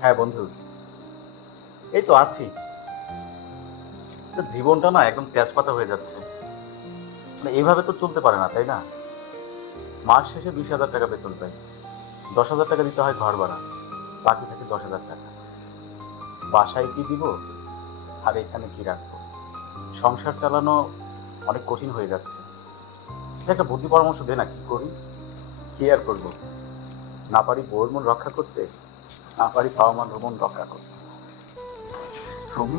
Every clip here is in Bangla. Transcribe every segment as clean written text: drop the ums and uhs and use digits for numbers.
হ্যাঁ বন্ধু, এই তো আছি। তো জীবনটা না একদম তেজপাতা হয়ে যাচ্ছে। মানে এইভাবে তো চলতে পারে না, তাই না? মাস শেষে 20,000 টাকা বেতন পাই, 10,000 টাকা দিতে হয় ঘর ভাড়া, বাকি থাকে 10,000 টাকা। বাসায় কি দিব আর এখানে কি রাখবো? সংসার চালানো অনেক কঠিন হয়ে যাচ্ছে। যে একটা বুদ্ধি পরামর্শ দে না, কি করি? কি আর করবো? না পারি বউর মন রক্ষা করতে, না পারি বাবা মার মন রক্ষা করতে। তুমি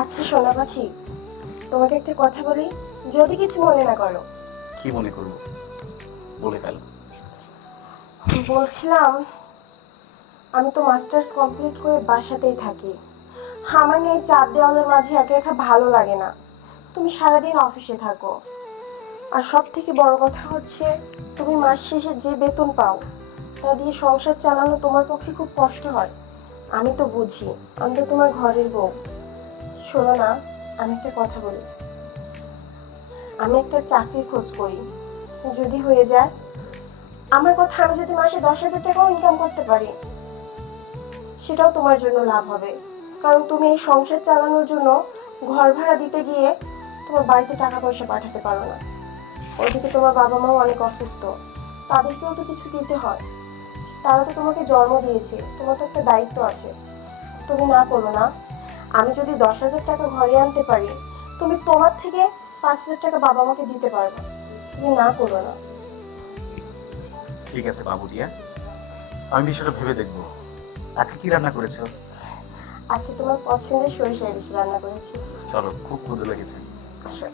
আচ্ছা সোনা পাখি, তোমাকে একটা কথা বলি, যদি কিছু মনে না করো। কি মনে করবো? বলে ফেল। বলছিলাম, আমি তো মাস্টার্স কমপ্লিট করে বাসাতেই থাকি। আমার নিয়ে এই চার দেওয়ালের মাঝে একা একা ভালো লাগে না। তুমি সারাদিন অফিসে থাকো, আর সব থেকে বড় কথা হচ্ছে, তুমি মাস শেষে যে বেতন পাও তা দিয়ে সংসার চালানো তোমার পক্ষে খুব কষ্ট হয়। আমি তো বুঝি, আমি তো তোমার ঘরের বউ। শোনো না, আমি একটা কথা বলি, আমি একটা চাকরির খোঁজ করি। যদি হয়ে যায়, আমার কথা, আমি যদি মাসে 10,000 টাকাও ইনকাম করতে পারি, সেটাও তোমার জন্য লাভ হবে। কারণ তুমি এই সংসার চালানোর জন্য ঘর ভাড়া দিতে গিয়ে তোমার বাড়িতে টাকা পয়সা পাঠাতে পারো না। ওইদিকে তোমার বাবা মাও অনেক অসুস্থ, তাদেরকেও তো কিছু দিতে হয়। তারা তো তোমাকে জন্ম দিয়েছে, তোমার তো একটা দায়িত্ব আছে। তুমি না করো না। আমি যদি 10,000 টাকা ঘরে আনতে পারি, তুমি তোমার থেকে 5,000 টাকা বাবা মাকে দিতে পারবে। তুমি না করো না। ঠিক আছে বাবুটিয়া, আমি বিষয়টা ভেবে দেখবো। আজকে কি রান্না করেছো? আজকে তোমার পছন্দের সরিষা ইলিশ রান্না করেছি। চলো, খুব ক্ষুধা লেগেছে। আসো।